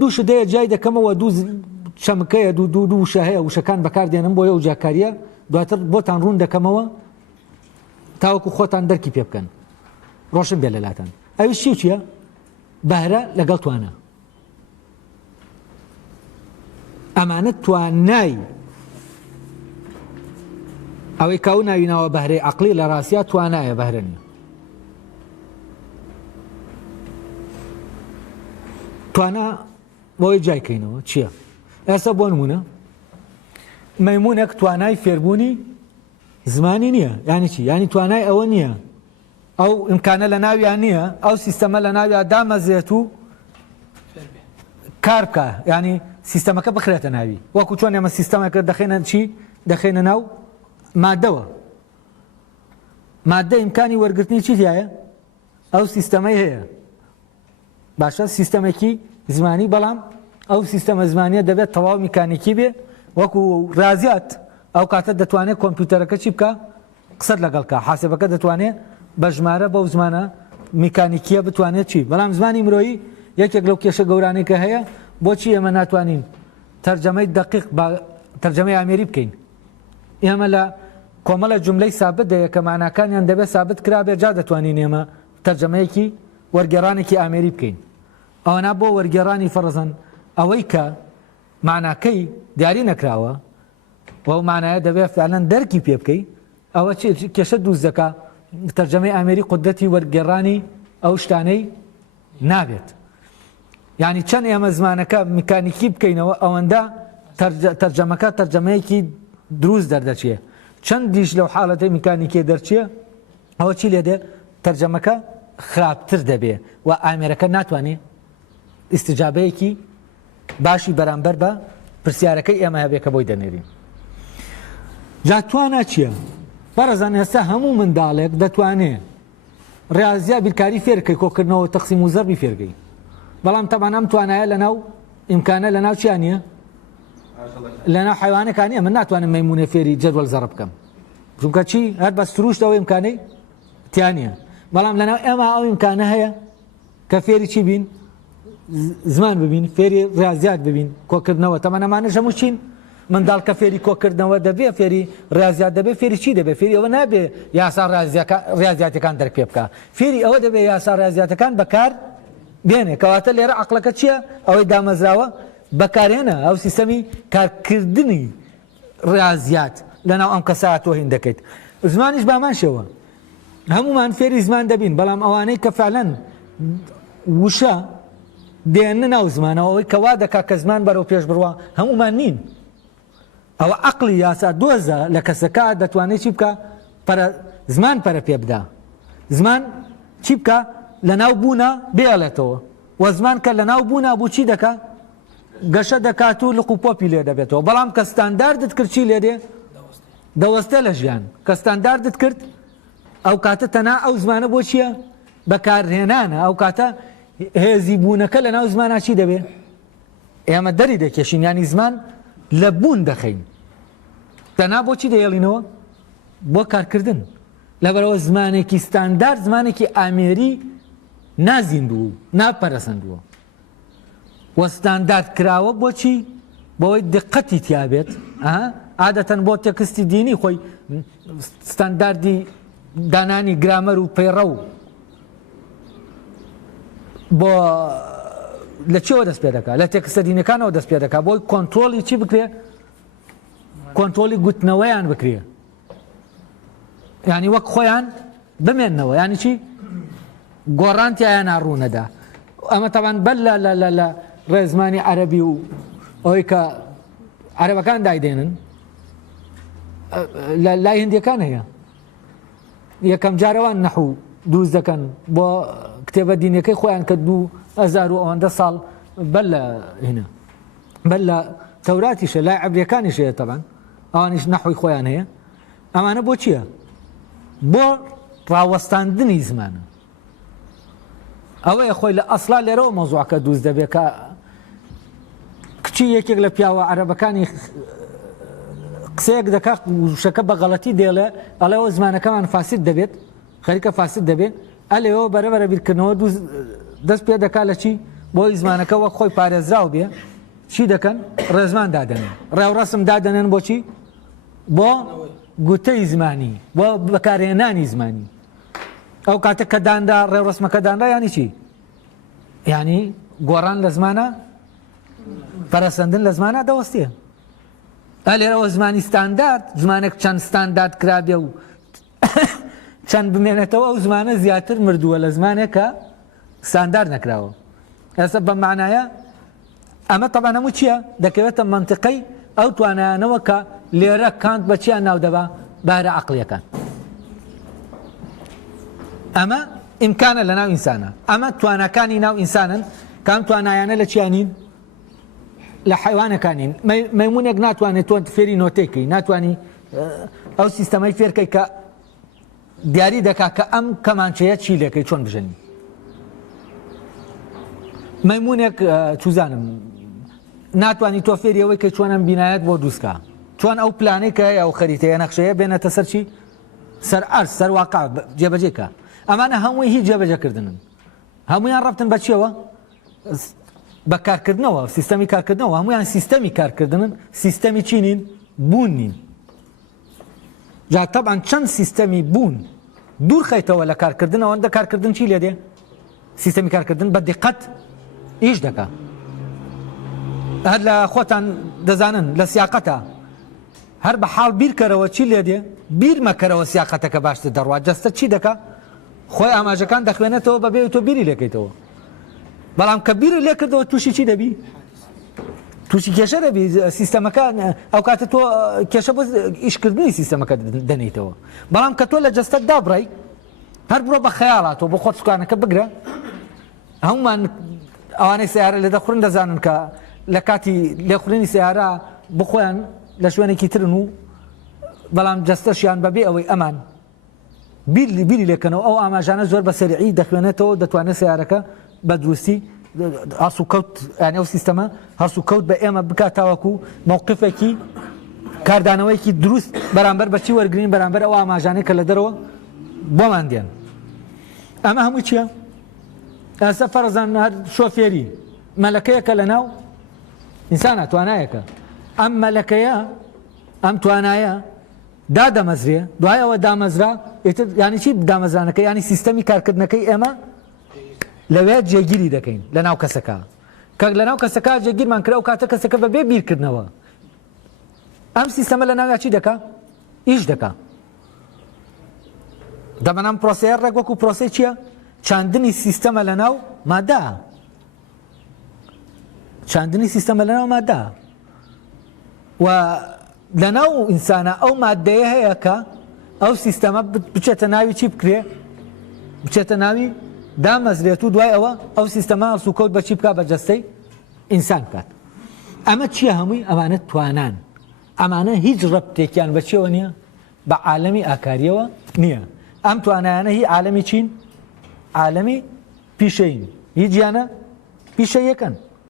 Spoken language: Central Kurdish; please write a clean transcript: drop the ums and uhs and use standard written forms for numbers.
دوو شدەیە جای دەکەمەوە دوو چەمکەیە دوو وشە هەیە وشەکان بەکاردێنم بۆ ئەو جاکاریە دواتر بۆتان ڕوون دەکەمەوە تاوەکو خۆتان دەرکی پێ بکەن ڕۆشن بێ لەلاتان ئەویش چی و چییە؟ بەهرە لەگەڵ توانە ئەمانە توانای ئەوەی کاو ناویناوە بەهرەی عەقلی لە ڕاستیە توانایە بەهرە نیە توانە بۆی جایکەینەوە چییە؟ ئێستا بۆ نمونە مەیمونێک توانای فێربوونی زمانی نییە یانی چی؟ یانی توانای ئەوە نییە ئەو ئیمکانە لە ناویان نییە ئەو سیستەمە لە ناویان دامەزێت و کار بکە یانی سیستەمەکە بخرێتە ناوی وەکو چۆن ئێمە سیستەمەکە دەخێنە چی؟ دەخێنە ناو مادەوە مادە ئیمکانی وەرگرتنی چی تایە؟ ئەو سیستەمەی هەیە باشە سیستەمێکی زمانی بەڵام ئەو سیستەمە زمانیە دەبێت تەواو میکانیکی بێ وەکو رازیات ئەو کاتە دەتوانێت کۆمپیوتەرەکە چی بکە؟ قسەت لەگەڵکە حاسێبەکە دەتوانێت بە ژمارە بەو زمانە میکانیکیە بتوانێت چی؟ بەڵام زمانی مرۆیی یەکێک لەو کێشە گەورانەی کە هەیە بۆچی ئێمە ناتوانین تەرجەمەی دقیق تەرجەمەی ئامێری بکەین ئێمە لە کۆمەڵە جوملەی سابت دەیە کە معناکانیان دەبێت سابت کرابێ جا دەتوانین ئێمە تەرجەمەیەکی وەرگێڕانێکی ئامێری بکەین ئەوەنا بۆ وەرگێڕانی فەرزەن ئەوەی کە معناکەی دیاری نەکراوە و معنایە دەبێت فعلەن دەرکی پێ بکەی ئەوە کێشە دروست دەکا تەرجەمەی ئامێری قودرەتی وەرگێڕانی ئەو شتانەی نابێت یعنی چەند ئێمە زمانەکە میکانیکی بکەینەوە ئەوەندە تەرجەمەکە تەرجەمەیەکی دروست دەردەچێ چەندیش لەو حاڵەتەی میکانیکی دەرچێ ئەوە چی لێ دێ تەرجەمەکە خراپتر دەبێ و ئامێرەکە ناتوانێت ئیستیجابەیەکی باشی بەرامبەر بە پرسیارەکەی ئێمە هەبێ کە بۆی دەنێرین جا توانە چییە؟ بەڕێزان ئێستا هەموو منداڵێک دەتوانێت ڕاضیە بیرکاری فێرکەی کۆکردنەوە تەقسیم و زەربی فێرگەی بەڵام تەمان ئەم توانایە لەناو ئیمکانە لەناو چیان نییە؟ لەناو حیوانەکان نییە من ناتوانم مەیمونە فێری جەدوەڵ زەڕ بکەم چونکە چی؟ هەر بە سروشتەوە ئیمکانەی تیان نییە بەڵام لەناو ئێمە ئەو ئیمکانە هەیە کە فێری چی بین؟ زمان ببین فێری ڕاضیات ببین کۆکردنەوە تەمەنەمانە هەموو چین؟ منداڵ کە فێری کۆکردنەوە دەبێ فێری ڕاضیات دەبێ فێری چی دەبێ؟ فێری ئەوە نابێ یاسا ڕاضیاتەکان دەرک پێ بکە فێری ئەوە دەبێ یاسا ڕاضیاتەکان بەکار بێنێ کەواتە لێرە عەقڵەکە چییە؟ ئەوەی دامەزراوە بەکارهێنە ئەو سیستەمی کارکردنی ڕاضیات لەناو ئەم کەسایە تۆ هین دەکەیت زمانیش بامان شێوە هەمومان فێری زمان دەبین بەڵام ئەوانەی کە فعلەن وشە دێنە ناو زمانەوە ئەوەی کەوا دەکا کە زمان بەرەو پێش بڕوە هەمومان نین ئەوە عەقڵی یاسا دۆزە لە کەسەکە دەتوانێت چی بکە؟ زمان پەرە پێ بدا زمان چی بکە؟ لە ناو بوونە بێڵێتەوە و زمان کە لە ناو بوونە بوو چی دەکە؟ گەشە دەکات و لق و پۆپی لێ دەبێتەوە بەڵام کە ستانداردت کرد چی لێ دێ؟ دەوەستە لە ژیان کە ستانداردت کرد ئەو کاتە تەنا ئەو زمانە بۆ چییە؟ بەکارهێنانە ئەو کاتە هێزی بوونەکە لە ناو زمانە چی دەبێ؟ ئێمە دەری دەکێشین ینی زمان لە بوون دەخەین تەنا بۆچی دەیێڵینەوە؟ بۆ کارکردن لەبەرەوە زمانێکی ستاندارد زمانێکی ئامێری نازیندوو ناپەرەسەندووە و ستاندارد کراوە بۆچی؟ بۆی دقەتی تیابێت عادەتەن بۆ تێکستی دینی خۆی ستانداردی دانانی گرامەر و پەیڕە و بۆ لە چیەوە دەست پێ دەکات؟ لە تێکستە دینەکانەوە دەست پێ دەکات بۆی کۆنترۆڵی چی بکرێ؟ کۆنترۆلی گوتنەوەیان بکرێ ینی وەک خۆیان بمێننەوە ینی چی؟ گۆڕانتیایان ناڕوونەدا ئەمە تەوان بەر لە ڕێزمانی عەرەبی و ئەوەی کە عەرەبەکان دایدێنن لای هندیەکان هەیە یەکەم جارەوان نەحوو دروست دەکەن بۆ کتێبە دینیەکەی خۆیان کە 2000 و ئەوەندە ساڵ بەر لە هینە بەر لە تەوراتیشە لای عەبریەکانیش هەیە تەبەن ئەوانیش نەحوی خۆیان هەیە ئەمانە بۆ چییە؟ بۆ ڕاوەستاندنی زمانە ئەوەیە خۆی لە ئەسڵا لێرەوە مەوزوعەکە دروست دەبێت کە کچی یەکێک لە پیاوە عەرەبەکانی قسەیەک دەکات وشەکە بە غەڵەتی دێڵێ ئەڵێەوە زمانەکەمان فاسد دەبێت خەریکە فاسد دەبێت ئەلێەوە بەرەبەرە بیرکردنەوە دەست پێ دەکات لە چی؟ بۆی زمانەکە وەک خۆی پارێزراو بێ چی دەکەن ڕێزمان دادەنێن ڕێوڕەسم دادەنێن بۆچی بۆ گوتەی زمانی بۆ بەکارهێنانی زمانی ئەو کاتە کە داندا ڕێوڕەسمەکە داندا ینی چی ینی گۆڕان لە زمانە پەرەسەندن لە زمانە دەوەستێ لێرەوە زمانی ستاندارد زمانێک چەند ستاندارد کرابێ و چەند بمێنێتەوە ئەو زمانە زیاتر مردووە لە زمانێک کە ستاندارد نەکراوە ئێستا بەم معنایە ئەمە تەبان هەموو چییە دەکەوێتە منتیقەی ئەو توانایانەوە کە لێرە کانت بە چیان ناو دەبا بارە عەقڵیەکان ئەمە ئیمکانە لە ناو ئینسانە ئەمە تواناکانی ناو ئینسانن کام توانایانە لە چیانین لە حیوانەکانین مەیمونێک ناتوانێت تۆ فێری نۆتێکی ناتوانی ئەو سیستەمەی فێرکەی کە دیاری دەکا کە ئەم کەمانچەیە چی لێکەی چۆن بژەنی مەیمونێک چوزانم ناتوانی تۆ فێری ئەوەی کە چۆنم بینایەت بۆ دروستکە چۆن ئەو پلانەی کە ئەو خەریتەیە نەخشەیە بێنێتە سەر چی سەر ئەرز سەر واقع جێبەجێکە ئەمانە هەمووی هیچ جێبەجێکردنن هەمویان ڕەبتن بە چیەوە بە کارکردنەوە سیستەمی کارکردنەوە هەمویان سیستەمی کارکردنن سیستەمی چینین بوون نین جا تەبعاً چەند سیستەمی بوون دوور خەیتەوە لە کارکردنەوە ئەوەندە کارکردن چی لێ دێ سیستەمی کارکردن بە دقت ئیش دەکا هەر لە خۆتان دەزانن لە سیاقەتە هەر بە حاڵ بیرکەرەوە چی لێ دێ بیر مەکەرەوە سیاقەتەکە باشتر دەڕوات جەستە چی دەکا خۆی ئاماژەکان دەخوێنێتەوە بەبێ تۆ بیری لێکەیتەوە بەڵام کە بیری لێ کردەوە تووشی چی دەبی تووشی کێشە دەبی سیستەمەکە ئەو کاتە تۆ کێشە بۆ ئیشکردنی سیستەمەکە دەنیتەوە بەڵام کە تۆ لە جەستەت دابڕی هەر بڕۆ بە خەیاڵاتەوە بۆ خۆت سوکانەکە بگرە هەمومان ئەوانەی سیارە لێ دەخورن دەزانن کە لە کاتی لێخورێنی سیارە بخۆیان لە شوێنێکی ترن و بەڵام جەستەشیان بەبێ ئەوەی ئەمان بیری لێکەنەوە ئەو ئاماژانە زۆر بە سەریعی دەخوێنێتەوە دەتوانێت سیارەکە بە دروستی هەرس و کەوت یانی ئەو سیستەمە هەرس و کەوت بە ئێمە بکاتاوەکو مووقفێکی کاردانەوەیکی دروست بەرامبەر بەچی وەرگرین بەرامبەر ئەو ئاماژانەی کە لە دەرەوە بۆمان دێن ئەمە هەمووی چییە؟ ئەستا فەرزان هەر شۆفێری مەلەکەیەکە لە ناو ئینسانە توانایەکە ئەم مەلەکەیە ئەم توانایە دادەمەزرێ دوای ئەوە دامەزرا ینی چی دامەزرانەکە ینی سیستەمی کارکردنەکەی ئێمە لەوێ جێگیری دەکەین لە ناو کەسەکە کە لە ناو کەسەکە جێگیرمان کرا و کاتە کەسەکە بەبێ بیرکردنەوە ئەم سیستەمە لە ناویا چی دەکا ئیش دەکا دەمەنام پرۆسەیە ڕێک وەکو پرۆسەی چییە چاندنی سیستەمە لە ناو مادە چاندنی سیستەمە لە ناو مادە و لە ناو ئینسانە ئەو مادەیە هەیە کە ئەو سیستەمە بچێتە ناوی چی بکرێ بچێتە ناوی دامەزرێت و دوای ئەوە ئەو سیستەمە هەڵسوکەوت بە چی بکات بە جەستەی ئینسان بکات ئەمە چییە هەمووی ئەمانە توانان ئەمانە هیچ ڕەبتێکیان بە چیەوە نییە بە عالەمی ئاکاریەوە نییە ئەم توانایانە هی عالەمی چین عالەمی پیشەین هیچ گیانە پیشەیەکەن